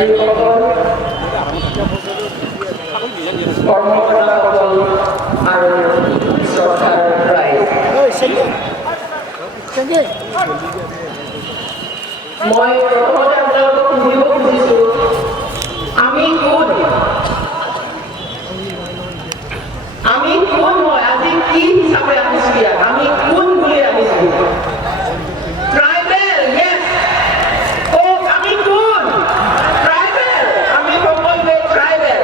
যিসকল কৰ্মকৰ্তাসকল আৰু শ্ৰদ্ধাৰ ৰাইজ, মই প্ৰথমতে আপোনালোকক সুধিব খুজিছোঁ, আমি কোন? আমি কোন হয়? আজি কি হিচাপে আহিছোঁ ইয়াত? আমি কোন বুলি আহিছোঁ? ট্ৰাইবেল, য়েছ। আমি কোন? ট্ৰাইবেল। আমি সকলোৱে ট্ৰাইবেল।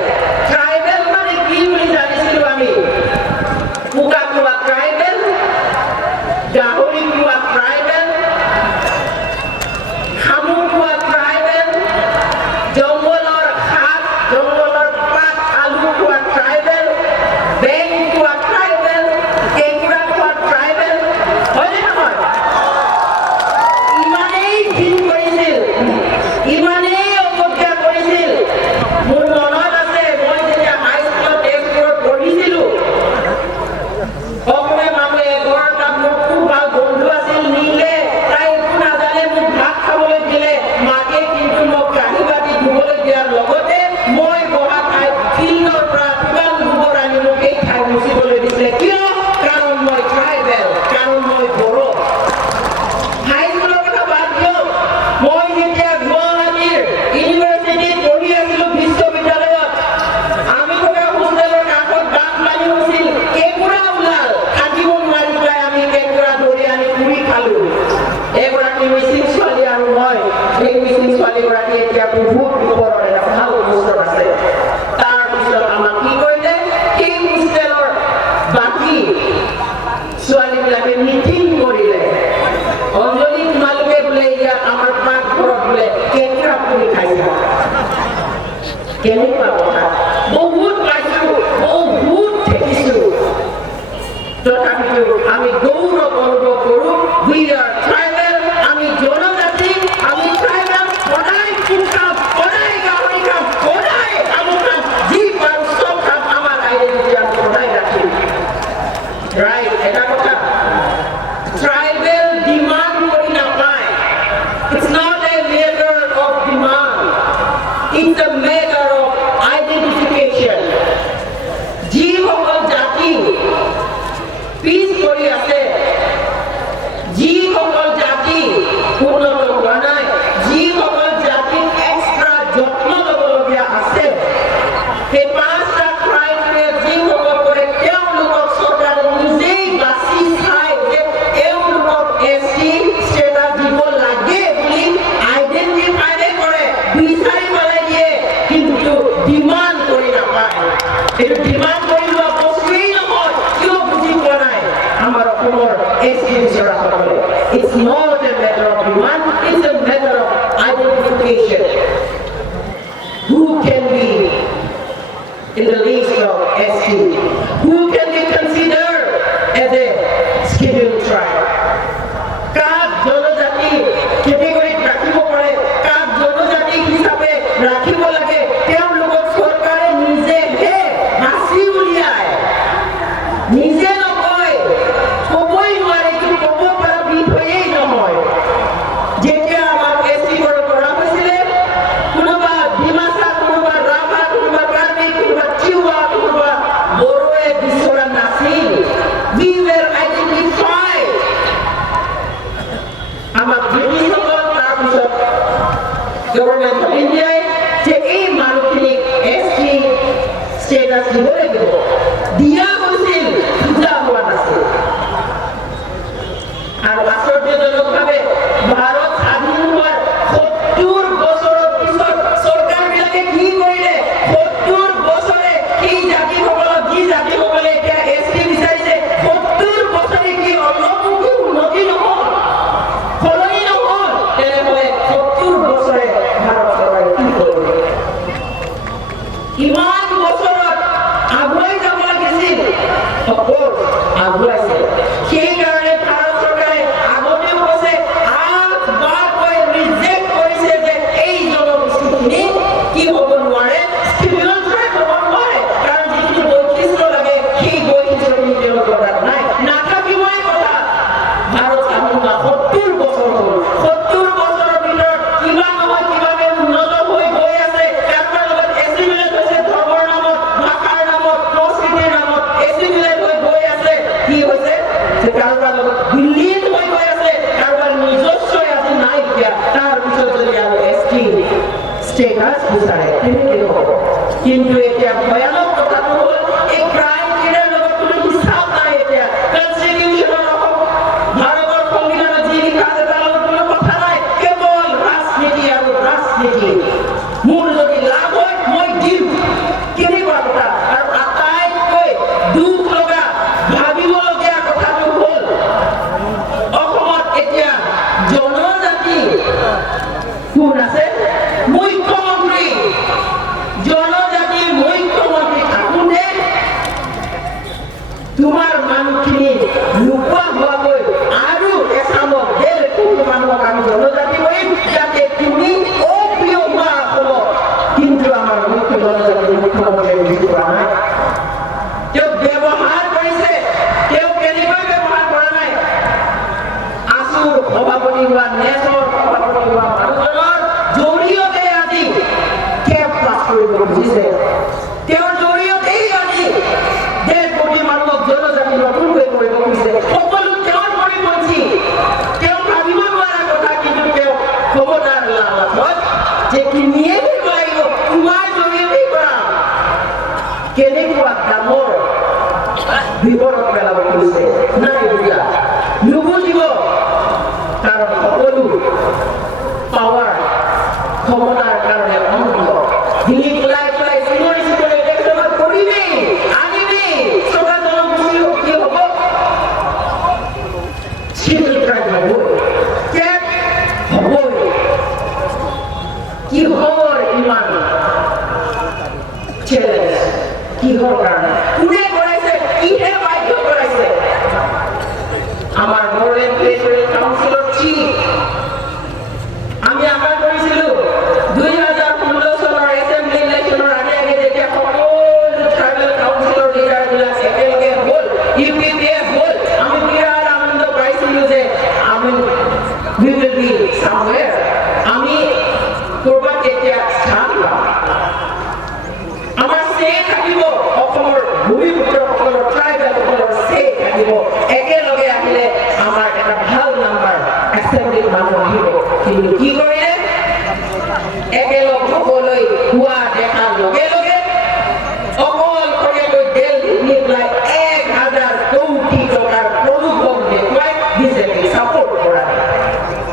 ট্ৰাইবেল মানে কি বুলি জানিছিলোঁ আমি? কুকা খোৱা ট্ৰাইবেল, গাহৰি খোৱা ট্ৰাইবেল, শামুক খোৱা ট্ৰাইবেল, জংঘলৰ শাক, জংঘলৰ পাত, আলু খোৱা ট্ৰাইবেল, বেং খোৱা ট্ৰাইবেল, কেঁকুৰা খোৱা ট্ৰাইবেল, হয়নে নহয়? ইমানেই ঘিণ কৰিছিল, ইমানেই অৱজ্ঞা কৰিছিল। মোৰ মনত আছে, মই যেতিয়া হাইস্কুলত তেজপুৰত পঢ়িছিলোঁ, অসমীয়া মানুহ এঘৰটা মোৰ খুব ভাল বন্ধু আছিল, নীলে। তাই একো নাজানে, মোক ভাত খাবলৈ দিলে। মাকে কিন্তু মোক কাঁহী বাতি ধুবলৈ দিয়াৰ লগতে মই বহা ঠাইত ফিল্ডৰ পৰা কিমান গোবৰ আনি মোক এই ঠাই মুচিবলৈ দিছিলে। কিয়? কাৰণ মই ট্ৰাইবেল, কাৰণ মই বড়ো। হাইস্কুলৰ কথা বাদ দিয়ক, মই যেতিয়া গুৱাহাটীৰ ইউনিভাৰ্চিটিত পঢ়ি আছিলোঁ, বিশ্ববিদ্যালয়ত, আমি থকা হোষ্টেলৰ কাষত বানপানী হৈছিল, কেঁকুৰা ওলাল। থাকিব নোৱাৰি পেলাই আমি কেঁকুৰা ধৰি আনি পুৰি খালোঁ। এগৰাকী মিচিং ছোৱালী আৰু মই, সেই মিচিং ছোৱালীগৰাকী এতিয়া বহুত ওপৰত এটা ভাল পোষ্টত আছে। তাৰপিছত আমাক কি কৰিলে, সেই হোষ্টেলৰ বাকী ছোৱালীবিলাকে মিটিং কৰিলে, অঞ্জলি তোমালোকে বোলে ইয়াত আমাৰ পাকঘৰত বোলে কেঁকুৰা পুৰি খাইছা। কেনেকুৱা কথা? বহুত পাইছোঁ, বহুত দেখিছোঁ। তথাপিতো আমি গৌৰৱ অনুভৱ কৰোঁ, উই আৰ ট্ৰাইবেল। আমি জনজাতি, আমি ট্ৰাইবেল। সদায় ফুল খাম, সদায় গাহৰি খাম, সদায় শামুক খাম, যি পাৰোঁ চব খাম। আমাৰ আইডেণ্টিটি আমি সদায় ৰাখিম। ৰাইট, এটা কথা, ট্ৰাইবেল ডিমাণ্ড কৰি নাপায়। It's not a matter of demand. It's a matter of identification. যিসকল জাতি পিছ পৰি আছে, যিসকল জাতি উন্নত হোৱা নাই, যিসকল জাতিক এক্সট্ৰা যত্ন ল'বলগীয়া আছে, সেই পাঁচটা ক্ৰাইটেৰিয়া যিসকল কৰে, তেওঁলোকক চৰকাৰে নিজেই বাছি চাই যে তেওঁলোকক ST ষ্টেটাছ দিব লাগে বুলি আইডেণ্টিফাই কৰে, বিচাৰি পেলাই দিয়ে, কিন্তু ডিমাণ্ড কৰি নাপায়। এইটো ডিমাণ্ড কৰি লোৱা বস্তুৱেই নহয়। কিয় বুজি পোৱা নাই আমাৰ অসমৰ ST বিচৰাসকলে? It's not a matter of demand, it's a matter of identification. Who can be in the list of ST? Who can be considered as a scheduled tribe? কাক জনজাতি কেটেগৰীত ৰাখিব পাৰে, কাক জনজাতি হিচাপে ৰাখিব লাগে, তেওঁলোকক চৰকাৰে নিজেহে বাছি উলিয়ায়, নিজে নকয়। ক'বই নোৱাৰে, কিন্তু ক'ব পৰা বিষয়েই নহয়। যেতিয়া আমাক ST কৰা হৈছিলে, কোনোবা ডিমাচা, কোনোবা ৰাভা, কোনোবা কাৰ্বি, কোনোবা তিৱা, কোনোবা বড়োৱে বিচৰা নাছিল। We were identified. আমাক ব্ৰিটিছসকল, তাৰপিছত গভৰ্ণমেণ্ট অফ ইণ্ডিয়াই যে এই মানুহখিনিক ST ষ্টেটাছ দিব লাগিব, দিয়া হৈছিল, বুজা হোৱা নাছিল। আৰু আশ্চৰ্যজনকভাৱে ভাৰত স্বাধীন হোৱাৰ 70 বছৰৰ পিছত চৰকাৰবিলাকে কি কৰিলে? 70 বছৰে সেই জাতিসকলক, যি জাতিসকলে এতিয়া ST বিচাৰিছে, 70 বছৰে কি অলপো উন্নতি নহ'ল, সলনি নহ'ল? তেনেহ'লে 70 বছৰে ভাৰত চৰকাৰে কি কৰিলে? ইমান বছৰত আগুৱাই যাব লাগিছিল, আগুৱাইছে। সেইকাৰণে ভাৰত চৰকাৰে আগতেও কৈছে, 8 বাৰকৈ ৰিজেক্ট কৰিছে যে এই জনগোষ্ঠীখিনি কি হ'ব নোৱাৰে, scheduled tribe হ'ব নোৱাৰে। কাৰণ যিখিনি বৈশিষ্ট্য লাগে, সেই বৈশিষ্ট্যখিনি তেওঁলোকৰ তাত নাই, নাথাকিবই কথা। ভাৰত স্বাধীন হোৱা 70 বছৰ হ'ল। 70 বছৰৰ ভিতৰত কিবা নহয় কিবাকে উন্নত হৈ গৈ আছে। ষ্টেটাছ বিচাৰে তেনেকৈ নহ'ব কিন্তু এতিয়া ভয়ানক কথাটো হ'ল এই ক্ৰাইম কেইটাৰ লগত কোনো হিচাপ নাই এতিয়া কনষ্টিটিউশ্যনৰ ভাৰতৰ সংবিধানত যি লিখা আছে তাৰ লগত কোনো কথা নাই কেৱল ৰাজনীতি আৰু ৰাজনীতি মোৰ যদি লাভ হয় মই দিম কেনেকুৱা কথা আৰু আটাইতকৈ দুখ লগা ভাবিবলগীয়া কথাটো হ'ল অসমত এতিয়া জনজাতি কোন আছে মুখ্যমন্ত্ৰী জনজাতিৰ মুখ্যমন্ত্ৰী থাকোঁতে তোমাৰ মানুহখিনি নোপোৱা হোৱাকৈ আৰু এচামক ডেৰ কোটি মানুহক আমি জনজাতি কৰিম যাতে তুমি অপ্ৰিয় হোৱা অসমত কিন্তু আমাৰ মুখ্য জনজাতিৰ মুখ্যমন্ত্ৰীয়ে বুজি পোৱা নাই তেওঁ ব্যৱহাৰ কৰিছে তেওঁ কেনেকৈ ব্যৱহাৰ কৰা নাই আছুৰ সভাপতি হোৱা নেচৰ সভাপতি হোৱা মানুহজনৰ জৰিয়তে আজি কেব পাছ কৰিব বুজিছে তেওঁৰ জৰিয়তেই আজি ডেৰ কোটি মানুহক জনজাতি নতুনকৈ কৰিব খুজিছে সকলো তেওঁৰ পৰিপন্থী তেওঁ ভাবিব নোৱাৰা কথা কিন্তু তেওঁ ক্ষমতাৰ লালচত যে কিনিয়ে দিব লাগিব তোমাৰ জৰিয়তেই কৰা কেনেকুৱা ডাঙৰ বিপদত পেলাব খুজিছে নাই বুজা নুবুজিব কাৰণ সকলো পাৱাৰ ক্ষমতাৰ কাৰণে অনুভৱ দিল্লী ওলাই পেলাই চিঞৰি চিঞৰি তেখেতক কৰিমেই আনিমেই চৰকাৰ জনগোষ্ঠী কি হ'ব চিভিল ক্ৰাইম হ'বই কেব হ'বই কিহৰ ইমান চেলেঞ্জ কিহৰ কাৰণে কোনে কৰাইছে কিহে বাধ্য কৰাইছে আমাৰ নৰেন কাউন্সিলৰ চিফ আমি আশা কৰিছিলোঁ 2016 চনৰ এছেম্বলি ইলেকশ্যনৰ আগে আগে যেতিয়া সকলো ট্ৰাইবেল কাউন্সিলৰ লিডাৰবিলাক একেলগে হ'ল UPPF হ'ল আমি বিৰাট আনন্দ পাইছিলোঁ যে আমি we will be somewhere আমি ক'ৰবাত এতিয়া স্থান পাম আমাৰ চে থাকিব অসমৰ ভূমিপুত্ৰসকলৰ ট্ৰাইবেলসকলৰ চে থাকিব একেলগে আহিলে আমাৰ এটা ভাল নাম্বাৰ এছেম্বলিত মানুহ আহিব কিন্তু কি কৰিলে একেলগ হ'বলৈ হোৱা দেখাৰ লগে লগে অকলশৰীয়াকৈ দিল্লীত প্ৰায় 1,000 কোটি টকাৰ প্ৰলোভন দেখুৱাই বিজেপি ছাপোৰ্ট কৰা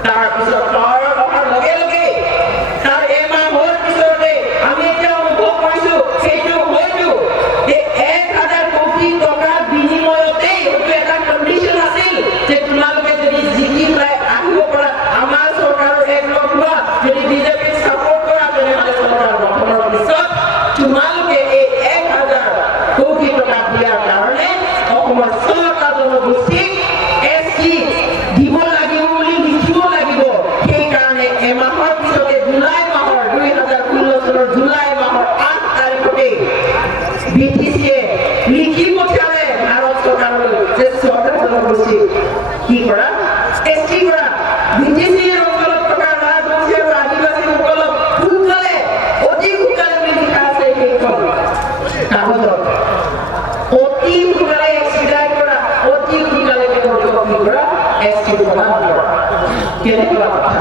তাৰপিছত পাৱাৰত অহাৰ লগে লগে তাৰ এমাহৰ পিছতে আমি এতিয়া অনুভৱ কৰিছোঁ সেইটো হয়তো যে 1,000 কোটি টকাৰ বিনিময়তেই সেইটো এটা কণ্ডিশ্যন আছিল যে তোমালোকে যদি জিকি পেলাই আহিব পৰা আমাৰ চৰকাৰৰ একলগ হোৱা যদি বিজেপিক ছাপোৰ্ট কৰা তেনেহ'লে চৰকাৰ গঠনৰ পিছত তোমালোকে এই 1,000 কোটি টকা দিয়াৰ কাৰণে অসমৰ ছটা জনগোষ্ঠীক ST দিব লাগিব বুলি লিখিব লাগিব সেইকাৰণে এমাহৰ পিছতে জুলাই মাহৰ 2016 চনৰ জুলাই মাহৰ 8 তাৰিখতে BTCয়ে লিখি পঠিয়ালে ভাৰত চৰকাৰলৈ যে ছটা জনগোষ্ঠী কি কৰা ST কৰা BTCৰ অঞ্চলত থকা ৰাজবংশী আৰু আদিবাসীসকলক সোনকালে অতি সোনকালে বুলি লিখা আছে সেইখন কাগজত অতি সোনকালে এক্সিডাইট কৰা অতি সোনকালে তেওঁলোকক কি কৰা ST প্ৰদান কৰা কেনেকুৱা কথা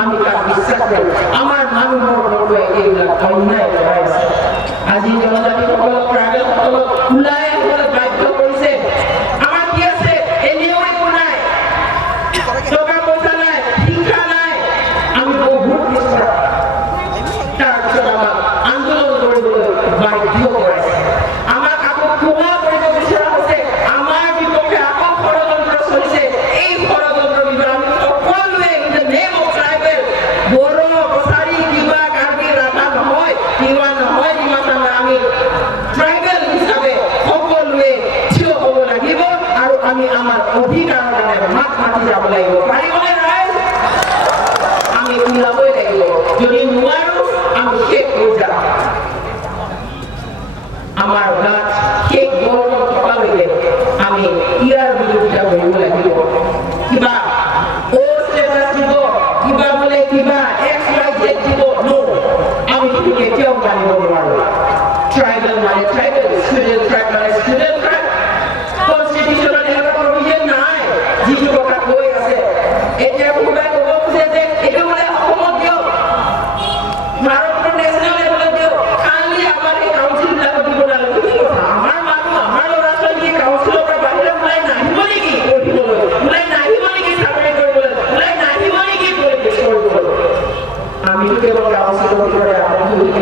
আমি তাক বিশ্বাস কৰোঁ আমাৰ মানুহৰ ওপৰতে এইবিলাক অন্যায় কৰাইছে আজি জনজাতিসকলক ট্ৰাইবেলসকলক ওলাই আহিবলৈ বাধ্য কৰিছে আমাৰ কি আছে এনেও একো নাই টকা পইচা নাই শিক্ষা নাই আমি বহুত পিছপৰা তাৰপিছত আমাক আন্দোলন কৰিবলৈ বাধ্য কৰাইছে আমাক আকৌ ক্ষমা কৰিব বিচৰা হৈছে আমাৰ বিপক্ষে আকৌ ষড়যন্ত্ৰ চলিছে এই ষড়যন্ত্ৰৰ বিষয়ে আমি সকলোৱে in the name of tribal Bodo Kachari কিবা কাৰ্বি ৰাভা নহয় কিবা নহয় ডিমাচা আমি ট্ৰাইবেল হিচাপে সকলো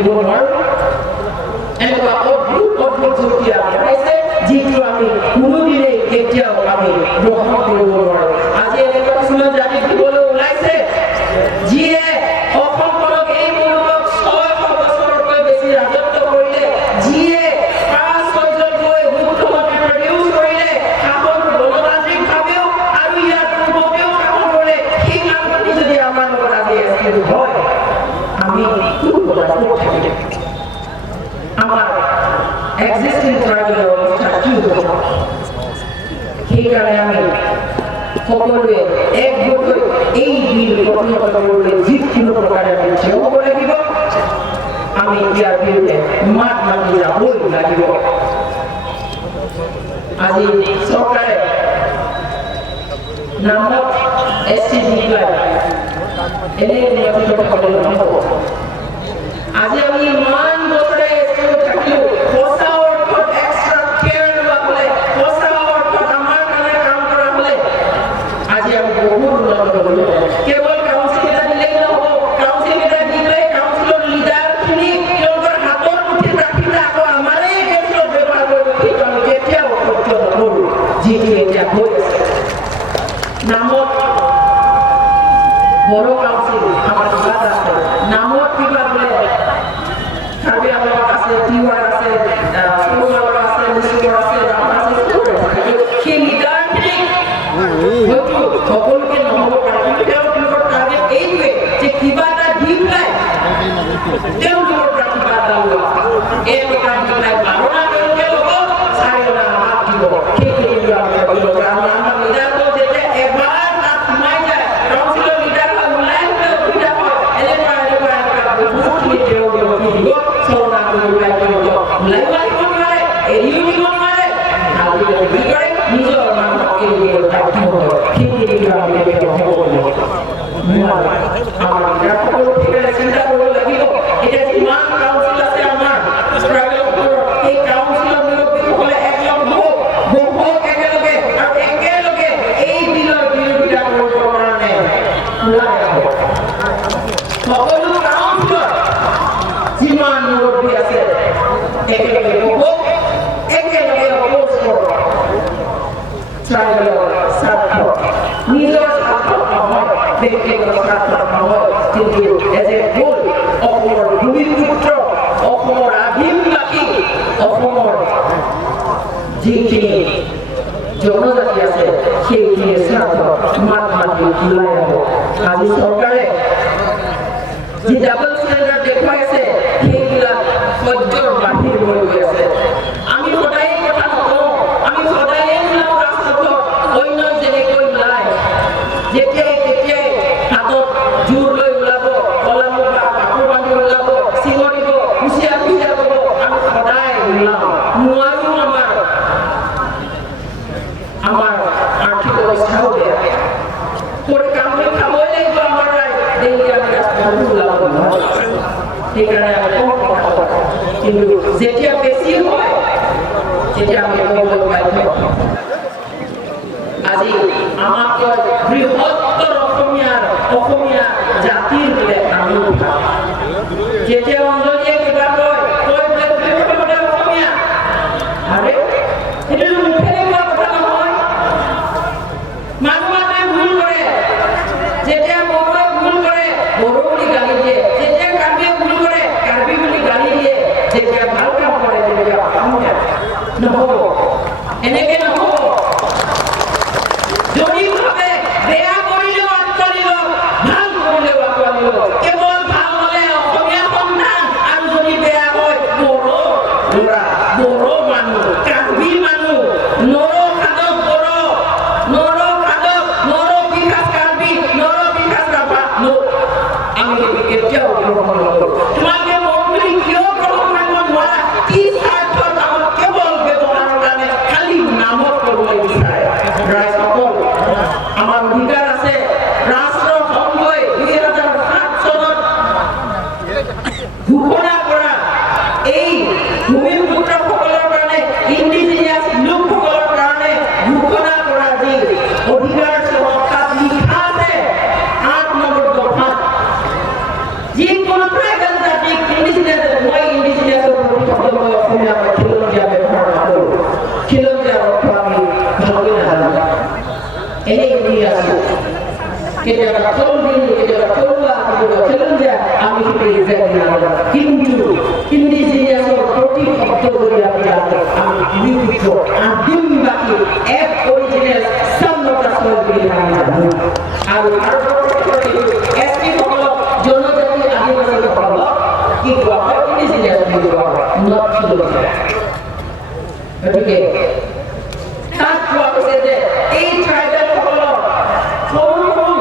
দিব নোৱাৰো এনেকুৱা অদ্ভুত যুক্তি আগবঢ়াইছে যিটো আমি কোনোদিনেই কেতিয়াও আমি গ্ৰহণ কৰিব নোৱাৰো আজি এনেকুৱা কিছুমান জাতি দিবলৈ ওলাইছে যিয়ে অসমখনক এই মুলুকত 600 বছৰতকৈ বেছি ৰাজত্ব কৰিলে যিয়ে 5-6জনকৈ মুখ্যমন্ত্ৰী প্ৰডিউচ কৰিলে শাসন গণতান্ত্ৰিকভাৱেও আৰু ইয়াৰ পূৰ্বতেও শাসন কৰিলে সেই মানুহখিনি যদি আমাৰ লগত আজি একেই হয় আমি কি কৰিব থাকিম আমাৰ এক্সিষ্টিং ট্ৰাইবেলৰ অৱস্থা কি হ'ব সেইকাৰণে আমি সকলোৱে একগোট হৈ এই বিল প্ৰতিহত কৰিবলৈ যিকোনো প্ৰকাৰে আমি থিয় হ'ব লাগিব আমি ইয়াৰ বিৰুদ্ধে মাত মাতি যাবই লাগিব আজি চৰকাৰে নামত এছটি দি পেলাই এনেই নিয়ন্ত্ৰিত হ'বলৈ নহ'ব আজি আমি ইমান বছৰে স্কুলত থাকিলোঁ সঁচা অৰ্থত এক্সট্ৰা কেয়াৰ লোৱা হ'লে সঁচা অৰ্থত আমাৰ কাৰণে কাম কৰা হ'লে আজি আমি বহুত উন্নত হ'লো কেৱল কাউন্সিল এটা দিলেই নহ'ব কাউন্সিল এটা দি পেলাই কাউন্সিলৰ লিডাৰখিনি তেওঁলোকৰ হাতৰ মুঠিত ৰাখি পেলাই আকৌ আমাৰেই গেছৰ ব্যৱহাৰ কৰিব সেইটো আমি কেতিয়াও সত্য নকৰোঁ যিটো এতিয়া হৈ আছে নামত বড়ো কাউন্সিল আমাৰ কিবা আছে নামত কিবা বোলে কাৰ্বি আংলঙত আছে তিৱাৰ আছে সোণোৱালৰ আছে মুছলিমৰ আছে ৰাভা আছে সেই লিডাৰখিনি হয়তো সকলোকে নহ'ব পাৰে কিন্তু তেওঁলোকৰ টাৰ্গেট এইটোৱে যে কিবা এটা দি পেলাই তেওঁলোকৰ পৰা কিবা এটা লোৱা এই টকা দি পেলাই 12 তেওঁলোকে ল'ব 4 আমাক দিব সেইখিনি আমি কৰিব পাৰোঁ আমাৰ লিডাৰটো যেতিয়া এবাৰ তাত সোমাই যায় কাউন্সিলৰ লিডাৰ ওলাই অসুবিধা হয় এনেকুৱা বহুতখিনি তেওঁলোকে দিব চৰকাৰ ওলাই আহিব নোৱাৰে এৰিও দিব নোৱাৰে আৰু কি কৰে নিজৰ মানুহক এৰিবলৈ বাধ্য হয় সেইখিনি আমি আমাৰ সকলো চিন্তা কৰিব লাগিব এতিয়া যিমান কাউন্সিল আছে আমাৰ এই কাউন্সিলৰ মুৰব্বীসকলে একলগ হওক একেলগে আৰু একেলগে এই বিলৰ বিৰোধিতা কৰিবৰ কাৰণে ওলাই আহক সকলো কাউন্সিলৰ যিমান মুৰব্বী আছে একেলগে হওক একেলগে অপোজ কৰক ট্ৰাইবেলৰ স্বাৰ্থ নিজৰ স্বাৰ্থ নহয় ব্যক্তিগত স্বাৰ্থ নহয় কিন্তু এজ এ হোল অসমৰ ভূমিপুত্ৰ অসমৰ আদিমবাসী অসমৰ যিখিনি জনজাতি আছে সেইখিনি স্বাৰ্থ মাত মাতি ওলাই আহক আজি চৰকাৰে যি ডাবল ষ্টেণ্ডাৰ্ড দেখুৱাইছে সেইবিলাক সহ্যৰ বাহিৰ হৈ গৈ আছে আমি সদায় কথা নকওঁ আমি সদায়ে ওলাওঁ ৰাজপথত অন্য যেনেকৈ ওলাই যেতিয়াই তেতিয়াই হাতত জোৰ লৈ ওলাব কলাম বা কাপোৰ বান্ধি ওলাব চিঙৰিব কুচিয়া ক'ব আমি সদায় ওলাওঁ নোৱাৰোঁ আমাৰ আৰ্থিক অৱস্থাও বেয়া কাম কৰি খাবই লাগিব আমাৰ ডেইলি আমি ৰাজপথত ওলাব সেইকাৰণে আমি কিন্তু যেতিয়া বেছি হয় তেতিয়া আমি ক'বলৈ বাধ্য আজি আমাক বৃহত্তৰ অসমীয়া জাতিৰ বোলে আমি যেতিয়া অঞ্জলীয়ে কিবা কয় অসমীয়া আৰে সেইটো মুখেৰে কোৱা কথা নহয় মানুহে ভুল কৰে যেতিয়া বড়োৱে ভুল কৰে বড়ো বুলি গালি দিয়ে যেতিয়া কাৰ্বিয়ে ভুল কৰে কাৰ্বি বুলি গালি দিয়ে যেতিয়া ভাল কাম কৰে তেতিয়া অসমীয়া নহ'ব এনেকে নহ'ব যদি ভাবে বেয়া কৰিলেও আঁকোৱালি লওক ভাল কৰিলেও আঁকোৱালি লওক কেৱল ভাল হ'লে অসমীয়া সন্তান আৰু যদি বেয়া হয় বড়ো ল'ৰা বড়ো মানুহ কাৰ্বি মানুহ নৰখাদক বড়ো নৰখাদক নৰবিঘাস কাৰ্বি নৰবিঘাস ৰাভা আমি কেতিয়াও গ্ৰহণ নকৰোঁ তোমালোকে মোৰ বুলি কিয় গ্ৰহণ কৰিব নোৱাৰা কি স্বাৰ্থত আমাক কেৱল ব্যৱহাৰৰ কাৰণে খালি নামত কৰিবলৈ বিচাৰে ৰাইজসকল আমাৰ অধিকাৰ আছে ৰাষ্ট্ৰসংঘই 2007 চনত ঘোষণা কৰা এই ভূমিপুত্ৰসকলৰ কাৰণে ইণ্ডিজিনিয়াছ লোকসকলৰ কাৰণে ঘোষণা কৰা যি অধিকাৰ তাত লিখা আছে 8 নম্বৰ দফাত যিকোনো ট্ৰাইবেল জাতিক ইণ্ডিজিনিয়াছ কেতিয়াবা চলবিল কেতিয়াবা চলোৱা কেতিয়াবা চলঞ্জা আমি সেইটো ইজাত নালাগে কিন্তু ইন্ডিজিনিয়াছৰ প্ৰতি শব্দ কৰি আমি নিউজ আদিমবাসী এক অৰিজিনেল চামনতা চলবিল আমি জানো আৰু এছটিসকলক জনজাতি আদিবাসীসকলক কি কোৱা হয় ইন্ডিজিনিয়াছ বুলি কোৱা হয় নট ফিলচফাৰ গতিকে তাত কোৱা হৈছে যে এই ট্ৰাইবেলসকলক সৰু সৰু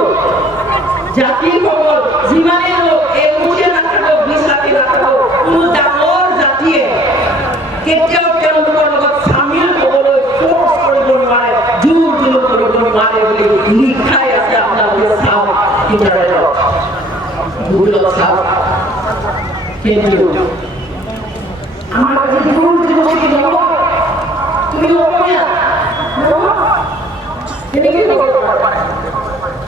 জাতিসকল যিমানেই লোক এমুঠীয়া নাথাকক বিশ্বাসী নাথাকক কোনো ডাঙৰ জাতিয়ে কেতিয়াও তেওঁলোকৰ লগত চামিল হ'বলৈ ফ'ৰ্চ কৰিব নোৱাৰে জোৰ জোৰ কৰিব নোৱাৰে বুলি লিখাই আছে আপোনালোকে চাওক ইণ্টাৰনেটত গুগলত চাওক কিন্তু আমাৰ কাছে জোৰ জোৰ নহয় তুমি অসমীয়া কেনেকৈ কৰিব পাৰে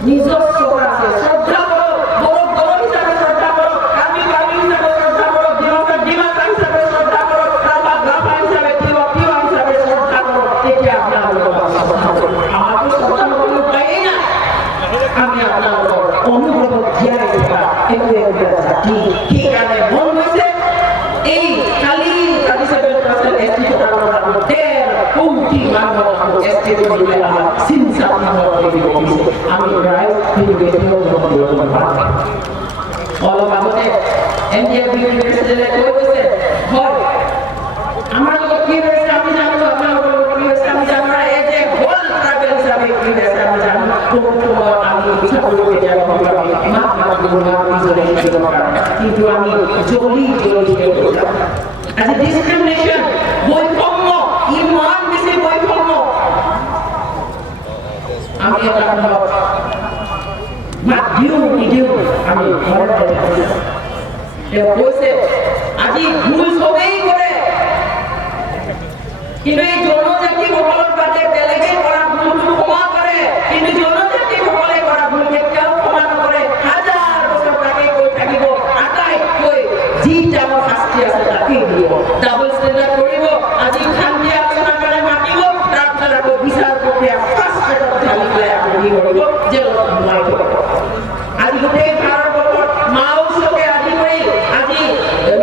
নিজস্ব আছে শ্ৰদ্ধা কৰক গৌৰৱ গৌৰৱ হিচাপে শ্ৰদ্ধা কৰক কাৰ্বি কাৰ্বি হিচাপে শ্ৰদ্ধা কৰক ডিমাচা ডিমাচা হিচাপে শ্ৰদ্ধা কৰক ৰাভা ৰাভা হিচাপে তিৱা তিৱা হিচাপে শ্ৰদ্ধা কৰক তেতিয়া আপোনালোকক আমাকো শ্ৰদ্ধা কৰিব উপায়েই নাই আমি আপোনালোকৰ অনুভৱত জীয়াই থকা একো একোটা জাতি সেইকাৰণে মন হৈছে এই কালি কালিচাপেল ক্লাছৰ এছটি টকাৰ কোটি মানুহ এছটি কৰিলে আমাৰ চিন্তা কৰিব পাৰিছে আমি ৰাইজ কিন্তু কেতিয়াও কৰিব নোৱাৰোঁ অলপ আগতে এনডিএফবি প্ৰেচিডেণ্টে কৈ কৈছে হয় আমাৰ লগত কি হৈছে আমি জানো আপোনালোকৰ লগত কি হৈছে আমি জানো এই যে হ'ল ট্ৰাইবেল হিচাপে কি হৈছে আমি জানো কোনটো আমি বিচাৰ কৰিব কেতিয়াবা মাত মাত দিব নোৱাৰোঁ নিজৰে জীৱনৰ কাৰণে কিন্তু আমি জলি জলি আজি ডিছক্ৰিমিনেশ্যন বৈষম্য ইমান বেছি বৈষম্য আমি এটা কথাত মাত দিওঁ নিদিওঁ আমি ঘৰতে থাকিম তেওঁ কৈছে আজি ভুল চবেই কৰে কিন্তু এই জনজাতিসকলৰ বাদে বেলেগে কৰা ভুলটো ক্ষমা কৰে কিন্তু জনজাতিসকলে কৰা ভুল কেতিয়াও ক্ষমা নকৰে হাজাৰ বছৰ তাকে কৈ থাকিব আটাইতকৈ যি ডাঙৰ শাস্তি আছে তাকেই দিব ডাবল ষ্টেণ্ডাৰ্ড কৰিব আজি শান্তি আলোচনাৰ কাৰণে মাতিব তাৰপিছত আকৌ বিচাৰ প্ৰক্ৰিয়া ফাৰ্ষ্ট ৰেটত ঢালি পেলাই আকৌ কি কৰিব জেলত সোমাই থব আজি গোটেই ভাৰতবৰ্ষত মাওচকে আদি কৰি আজি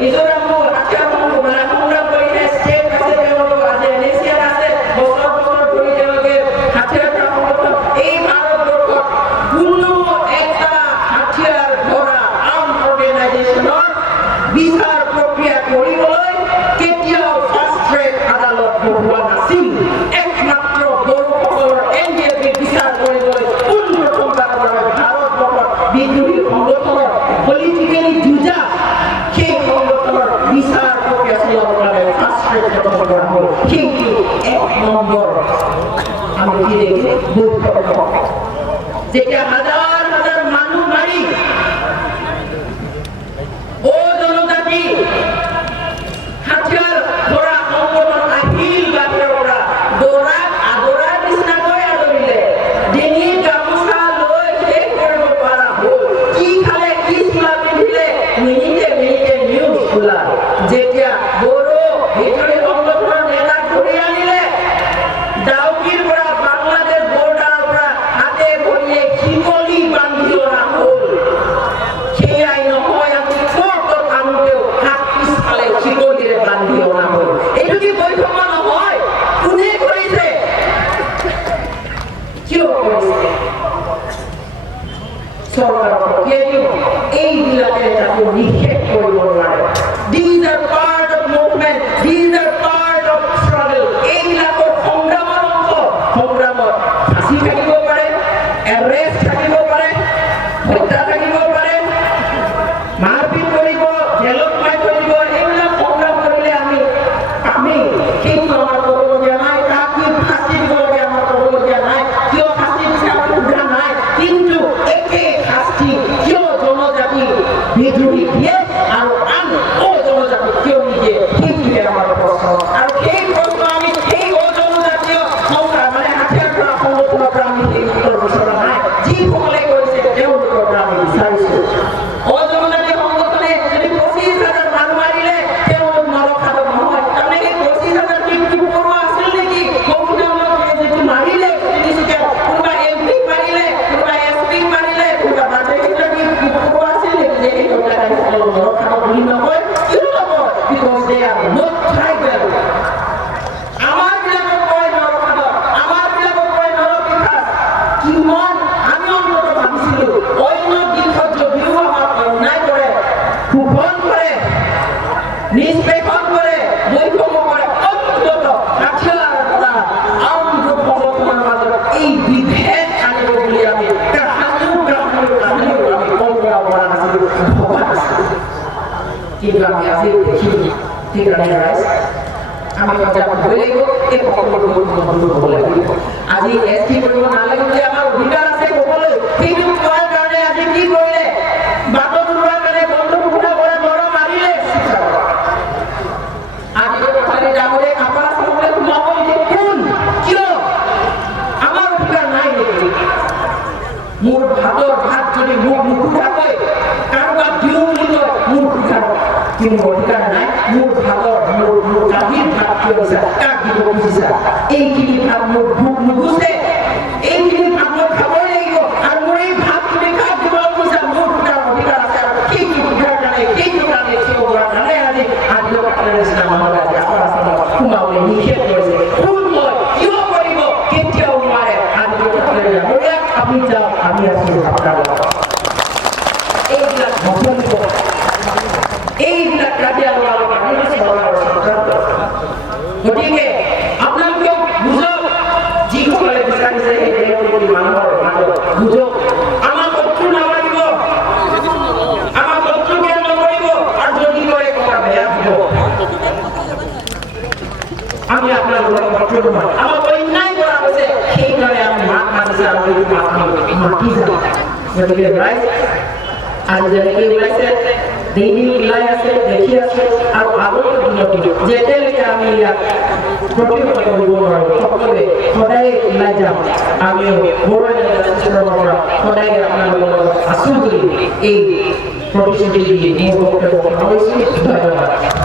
মিজোৰামো হাতিয়াৰসমূহ মানে সংগ্ৰাম কৰি ষ্টেট আছে তেওঁলোকৰ আজি এনএচিয়াৰ আছে বছৰ বছৰ ধৰি তেওঁলোকে হাতিয়াৰ সংগঠন এই ভাৰতবৰ্ষত কোনো এটা হাতিয়াৰ ধৰা আৰ্ম অৰ্গেনাইজেশ্যনৰ বিচাৰ প্ৰক্ৰিয়া কৰিবলৈ কেতিয়াও ফাৰ্ষ্ট ট্ৰেক আদালত বহোৱা নাছিল একমাত্ৰ বড়োসকলৰ এনডিএফবি বিচাৰ কৰিবলৈ পোনপ্ৰথমবাৰৰ বাবে ভাৰতবৰ্ষত বিদ্ৰোহী সংগঠনৰ পলিটিকেলি যুঁজা সেই সংগঠনৰ বিচাৰ প্ৰক্ৰিয়া চলাবৰ বাবে ফাৰ্ষ্ট ট্ৰেক গঠন কৰা হ'ল কিন্তু এক নম্বৰ আমি কি দেখি বৈষম্য যেতিয়া হাজাৰ হাজাৰ মানুহ মাৰি ও জনজাতি হাতিয়াৰ ধৰা সংগঠন আহিল বাহিৰৰ পৰা দৌৰাক আদৰাৰ নিচিনাকৈ আদৰিলে ডিঙিত গামোচা লৈ শেষ কৰিব পৰা হ'ল কি খালে কি চোলা পিন্ধিলে মিনিটে মিনিটে নিউজ খোলা যেতিয়া বড়ো ভিতৰি সংগঠনৰ নেতাক ধৰি আনিলে ডাউকিৰ পৰা বাংলাদেশ বৰ্ডাৰৰ পৰা হাতে ভৰিয়ে শিকলি বান্ধি অনা হ'ল সেয়াই নহয় আমি কোৰ্টত আনোতেও হাত পিছফালে শিকলিৰে বান্ধি অনা হ'ল এইটো কি বৈষম্য নহয় কোনে কৰিছে কিয় কৰিছে চৰকাৰক কেতিয়াও এইবিলাকে তাকো নিষেধ কৰিব নোৱাৰে These are part of movement, these are part of struggle এইবিলাকৰ সংগ্ৰামৰ অংশ সংগ্ৰামত ফাঁচি থাকিব পাৰে এৰেষ্ট থাকিব পাৰে হত্যা থাকিব পাৰে মাৰপিট কৰিব জেলত সোমাই থৈ দিব এইবিলাক সংগ্ৰাম কৰিলে আমি সেইটো আমাৰ ক'বলগীয়া নাই তাক কি ফাঁচি দিবলগীয়া আমাৰ ক'বলগীয়া নাই কিয় ফাঁচি দিছে আমাৰ সোধা নাই কিন্তু একে শাস্তি কিয় জনজাতি বিদ্ৰোহী দিয়ে আৰু আন জনজাতি কিয় নিদিয়ে সেইটোৱে আমাৰ প্ৰশ্ন because they are not tribal. Our বিলাকক কয় নৰখাদক, আমাৰ বিলাকক কয় নৰপিঠাস। কিমান আমি অন্তত ভাবিছিলো অন্য দিশত যদিও আমাৰ অন্যায় কৰে, শোষণ কৰে, নিষ্পেষণ কৰে, বৈষম্য কৰে, অন্তত আখিলাৰ পৰা আমগ্ৰুপ সংগঠনৰ মাজত এই বিভেদ আনিব বুলি আমি আমি কল্পনা কৰা নাছিলো, ভবা নাছিলো। কিন্তু আমি আজি দেখি ঠিক ৰাইজ আমি সজাগ হ'ব লাগিব, এই সকলোবোৰ বন্ধ হ'ব লাগিব। আজি এছ কৰিব নালাগে যে আমাৰ অধিকাৰ আছে ক'বলৈ, কিন্তু কোৱাৰ কাৰণে আজি কি কৰিলে? বাটত ওলোৱাৰ কাৰণে বন্ধ ঘোষণা কৰে, লৰ মাৰিলে। আজি কথাৰে ডাঙৰে কাপৰা চাবলৈ সোমাব নিদিয়ে। কোন? কিয়? আমাৰ অধিকাৰ নাই নেকি? মোৰ ভাতৰ ভাত যদি মোক নুসুধাকৈ কাৰোবাক দিওঁ বুলি কয়, মোৰ অধিকাৰ কিন্তু অধিকাৰ নাই। মোৰ ভাতৰ মোৰ গাভীৰ ভাত কিয় দিছা? কাক দিব খুজিছা? এইখিনি ভাত মোৰ ভোক নুগুচে, এইখিনি ভাত মই খাবই লাগিব, আৰু মোৰ এই ভাত তুমি কাক দিব খুজিছা? মোৰ দুটাৰ অধিকাৰ আছে, আৰু সেইটো অধিকাৰ কাৰণে সেইটো কাৰণে থিয় হোৱাৰ কাৰণে আজি আদিবাসীৰ নিচিনা মানুহ আজি সোমাবলৈ নিষেধ কৰিছে। কোন মই? কিয় কৰিব? কেতিয়াও নোৱাৰে। আদিবাসীৰ আপুনি যাওক, আমি আছো আপোনাৰ লগত। এইবিলাক নচলিব, এইবিলাক কাজিয়া লগাব গতিকে আপোনালোকেও বুজক, যিসকলে বিচাৰিছে সেই দেশৰ মানুহৰ মাজত বুজক। আমাৰ শত্ৰু নামাৰিব, আমাৰ শত্ৰু জ্ঞান নকৰিব, আৰু যদি কৰে ক'ৰবাত বেয়া হ'ব। আমি আপোনালোকৰ শত্ৰু নহয়, আমাক অন্যায় কৰা হৈছে, সেইকাৰণে আমি মাত মাতিছে, আৰু সেইটো মাতি যাওঁ। গতিকে ৰাইজ আজি যেনেকৈ ওলাইছে, দিন ওলাই আছে, দেখি আছে, আৰু আগৰ দিনত যেতিয়ালৈকে আমি ইয়াত প্ৰতিহত কৰিব নোৱাৰোঁ, সকলোৱে সদায় ওলাই যাম। আমি সদায় আপোনালোকৰ লগত আছো বুলি এই প্ৰতিশ্ৰুতি দি মোৰ বক্তব্য সামৰিছোঁ। ধন্যবাদ।